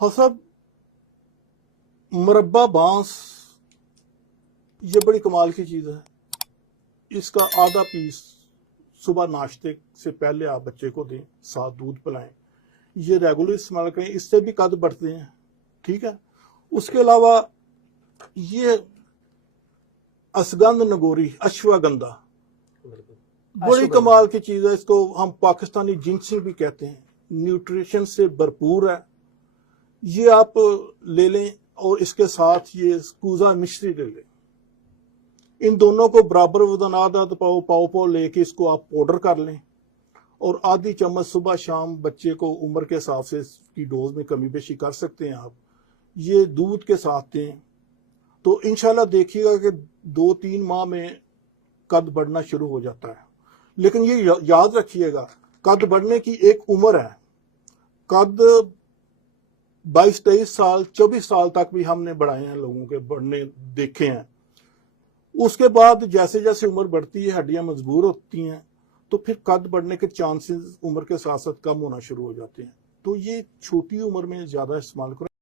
हाँ साहब, मुरब्बा बांस ये बड़ी कमाल की चीज़ है। इसका आधा पीस सुबह नाश्ते से पहले आप बच्चे को दें, साथ दूध पिलाएं। ये रेगुलर इस्तेमाल करें, इससे भी कद बढ़ते हैं। ठीक है। उसके अलावा ये असगंध नगोरी, अश्वगंधा, बड़ी कमाल की चीज़ है। इसको हम पाकिस्तानी जिंसिंग भी कहते हैं। न्यूट्रिशन से भरपूर है। ये आप ले लें और इसके साथ ये कूजा मिश्री ले लें। इन दोनों को बराबर वजन आधा पाव पाव लेके इसको आप पाउडर कर लें और आधी चम्मच सुबह शाम बच्चे को उम्र के हिसाब से इसकी डोज में कमी बेशी कर सकते हैं आप। ये दूध के साथ दें तो इंशाल्लाह देखिएगा कि 2-3 माह में कद बढ़ना शुरू हो जाता है। लेकिन ये याद रखिएगा, कद बढ़ने की एक उम्र है। कद 22-23 साल 24 साल तक भी हमने बढ़ाए हैं, लोगों के बढ़ने देखे हैं। उसके बाद जैसे जैसे उम्र बढ़ती है, हड्डियां मजबूर होती हैं, तो फिर कद बढ़ने के चांसेस उम्र के साथ साथ कम होना शुरू हो जाते हैं। तो ये छोटी उम्र में ज्यादा इस्तेमाल करें।